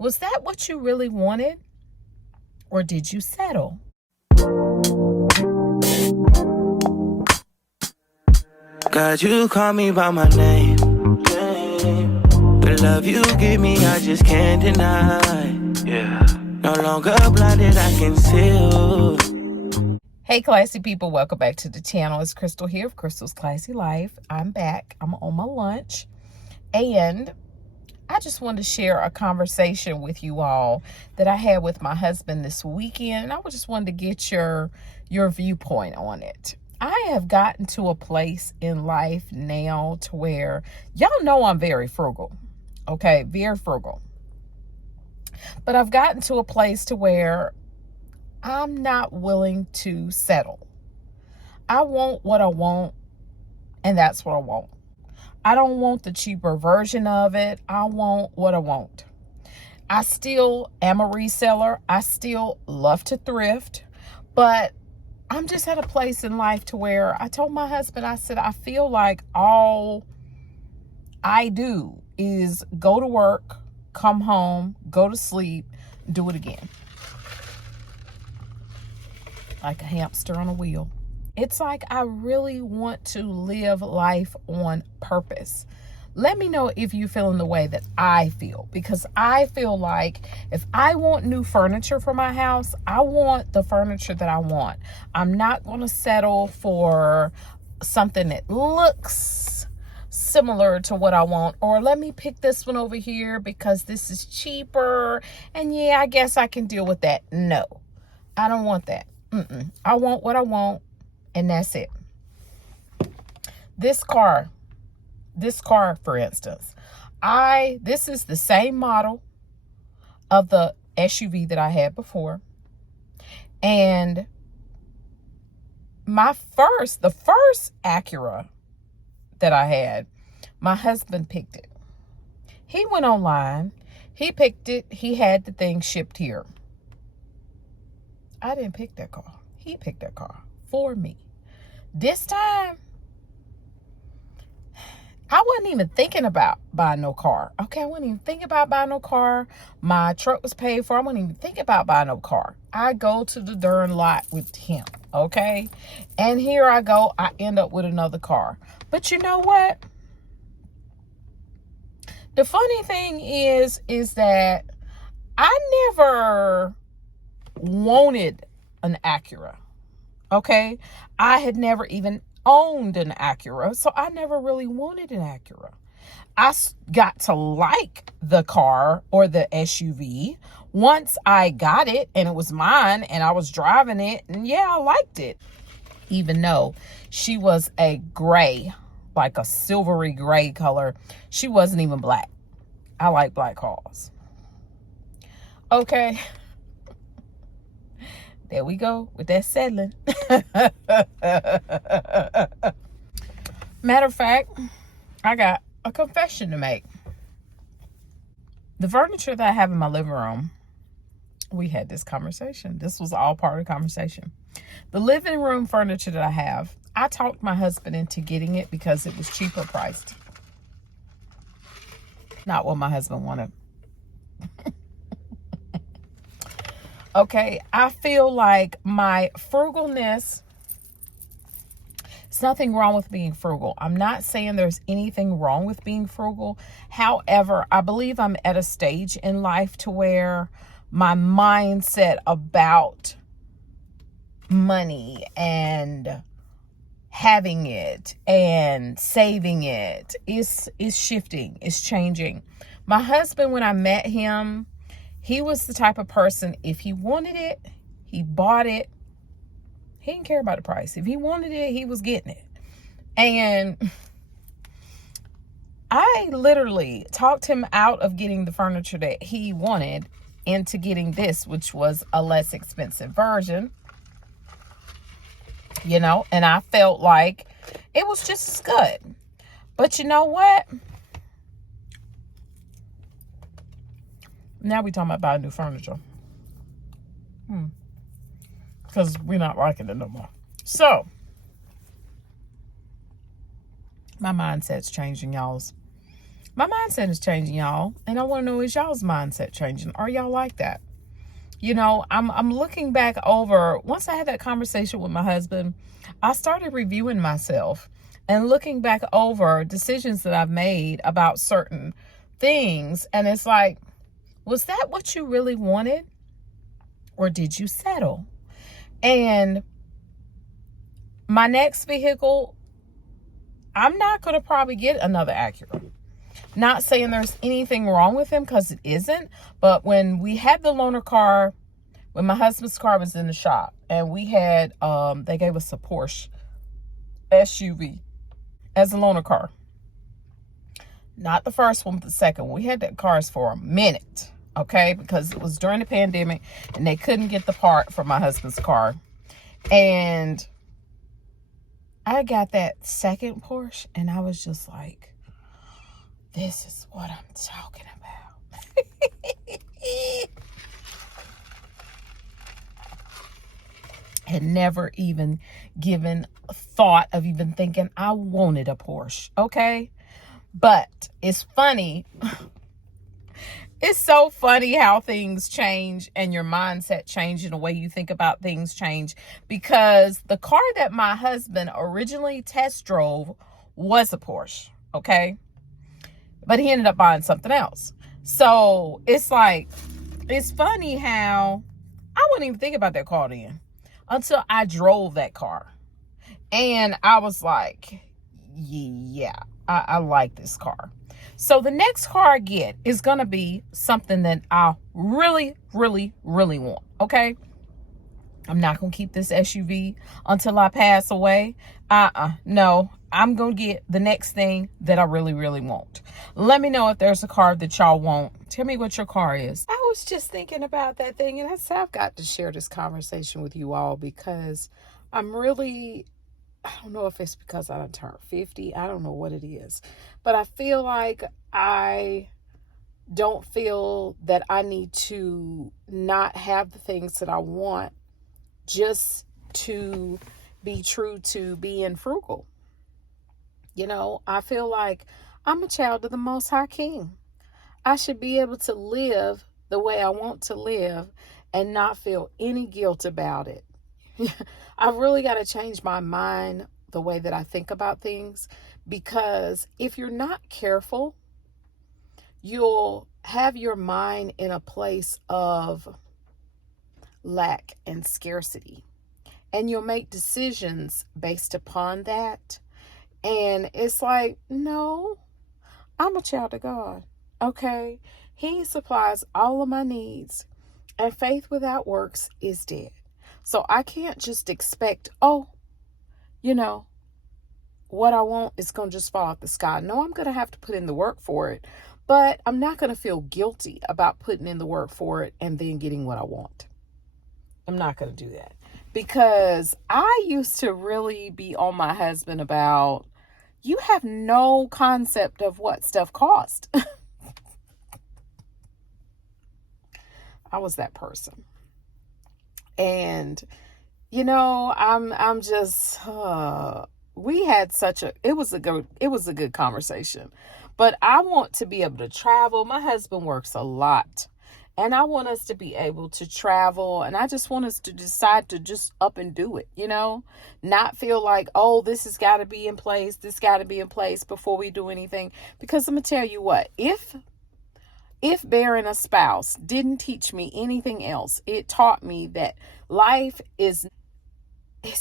Was that what you really wanted? Or did you settle? God, you call me by my name. The love you give me, I just can't deny. Yeah. No longer blinded, I can see. Hey, classy people, welcome back to the channel. It's Crystal here of Crystal's Classy Life. I'm back. I'm on my lunch. And I just wanted to share a conversation with you all that I had with my husband this weekend. And I just wanted to get your viewpoint on it. I have gotten to a place in life now to where y'all know I'm very frugal. Okay, very frugal. But I've gotten to a place to where I'm not willing to settle. I want what I want, and that's what I want. I don't want the cheaper version of it. I want what I want. I still am a reseller. I still love to thrift, but I'm just at a place in life to where I told my husband, I said, I feel like all I do is go to work, come home, go to sleep, do it again. Like a hamster on a wheel. It's like I really want to live life on purpose. Let me know if you feel in the way that I feel, because I feel like if I want new furniture for my house, I want the furniture that I want. I'm not going to settle for something that looks similar to what I want, or let me pick this one over here because this is cheaper and yeah, I guess I can deal with that. No, I don't want that. I want what I want, and that's it. This car, for instance, this is the same model of the SUV that I had before. And the first Acura that I had, my husband picked it. He went online, he picked it, he had the thing shipped here. I didn't pick that car. He picked that car for me. This time, I wasn't even thinking about buying no car. Okay, I wasn't even thinking about buying no car. My truck was paid for. I wasn't even thinking about buying no car. I go to the darn lot with him, okay? And here I go. I end up with another car. But you know what? The funny thing is that I never wanted an Acura, okay? I had never even owned an Acura, so I never really wanted an Acura. I got to like the car or the SUV once I got it and it was mine and I was driving it, and yeah, I liked it. Even though she was a gray, like a silvery gray color, she wasn't even black. I like black cars. Okay. There we go with that settling. Matter of fact, I got a confession to make. The furniture that I have in my living room, we had this conversation. This was all part of the conversation. The living room furniture that I have, I talked my husband into getting it because it was cheaper priced. Not what my husband wanted. Okay, I feel like my frugalness, it's nothing wrong with being frugal. I'm not saying there's anything wrong with being frugal. However, I believe I'm at a stage in life to where my mindset about money and having it and saving it is shifting, is changing. My husband, when I met him, he was the type of person, if he wanted it, he bought it. He didn't care about the price. If he wanted it, he was getting it. And I literally talked him out of getting the furniture that he wanted into getting this, which was a less expensive version. You know, and I felt like it was just as good. But you know what? Now we talking about buying new furniture. Because we're not liking it no more. So, my mindset's changing, y'all. My mindset is changing, y'all. And I want to know, is y'all's mindset changing? Are y'all like that? You know, I'm looking back over, once I had that conversation with my husband, I started reviewing myself and looking back over decisions that I've made about certain things. And it's like, was that what you really wanted? Or did you settle? And my next vehicle, I'm not going to probably get another Acura. Not saying there's anything wrong with him, because it isn't. But when we had the loaner car, when my husband's car was in the shop, and we had, they gave us a Porsche SUV as a loaner car. Not the first one, but the second one. We had that cars for a minute, okay? Because it was during the pandemic, and they couldn't get the part for my husband's car. And I got that second Porsche, and I was just like, this is what I'm talking about. Had never even given thought of even thinking I wanted a Porsche, okay? But it's funny. It's so funny how things change and your mindset change and the way you think about things change, because the car that my husband originally test drove was a Porsche, okay? But he ended up buying something else. So it's like, it's funny how I wouldn't even think about that car then until I drove that car. And I was like, yeah, I like this car. So the next car I get is going to be something that I really, really, really want, okay? I'm not going to keep this SUV until I pass away. No, I'm going to get the next thing that I really, really want. Let me know if there's a car that y'all want. Tell me what your car is. I was just thinking about that thing, and I said I've got to share this conversation with you all, because I'm really, I don't know if it's because I done turned 50. I don't know what it is. But I feel like I don't feel that I need to not have the things that I want just to be true to being frugal. You know, I feel like I'm a child of the Most High King. I should be able to live the way I want to live and not feel any guilt about it. I've really got to change my mind, the way that I think about things, because if you're not careful, you'll have your mind in a place of lack and scarcity, and you'll make decisions based upon that. And it's like, no, I'm a child of God, okay? He supplies all of my needs, and faith without works is dead. So I can't just expect, you know, what I want is going to just fall out the sky. No, I'm going to have to put in the work for it, but I'm not going to feel guilty about putting in the work for it and then getting what I want. I'm not going to do that, because I used to really be on my husband about, you have no concept of what stuff cost. I was that person. And, you know, I'm just, we had it was a good conversation, but I want to be able to travel. My husband works a lot, and I want us to be able to travel, and I just want us to decide to just up and do it, you know, not feel like, this has got to be in place. This got to be in place before we do anything. Because I'm going to tell you what, if bearing a spouse didn't teach me anything else, it taught me that life is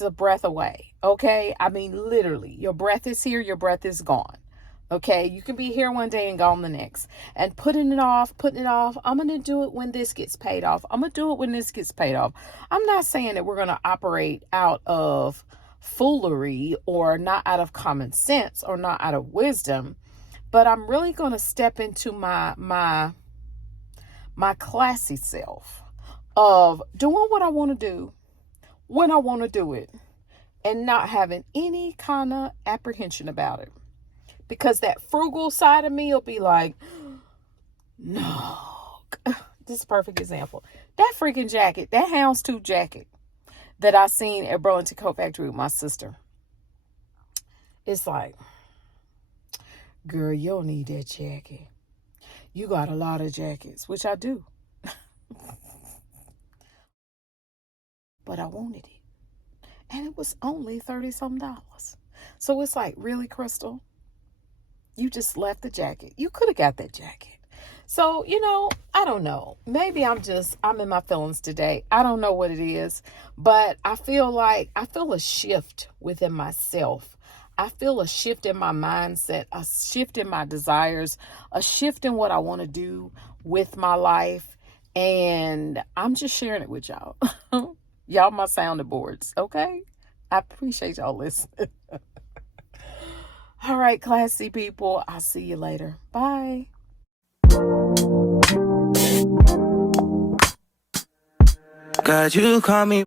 a breath away, okay? I mean, literally, your breath is here, your breath is gone, okay? You can be here one day and gone the next. And putting it off, I'm going to do it when this gets paid off. I'm going to do it when this gets paid off. I'm not saying that we're going to operate out of foolery or not out of common sense or not out of wisdom, but I'm really going to step into my classy self of doing what I want to do when I want to do it, and not having any kind of apprehension about it. Because that frugal side of me will be like, no. This is a perfect example. That freaking jacket, that houndstooth jacket that I seen at Burlington Coat Factory with my sister. It's like, girl, you don't need that jacket. You got a lot of jackets, which I do. But I wanted it. And it was only $30-some. So it's like, really, Crystal? You just left the jacket. You could have got that jacket. So, I don't know. Maybe I'm in my feelings today. I don't know what it is, but I feel a shift within myself. I feel a shift in my mindset, a shift in my desires, a shift in what I want to do with my life. And I'm just sharing it with y'all. Y'all my sounding boards, okay? I appreciate y'all listening. All right, classy people. I'll see you later. Bye. God, you call me.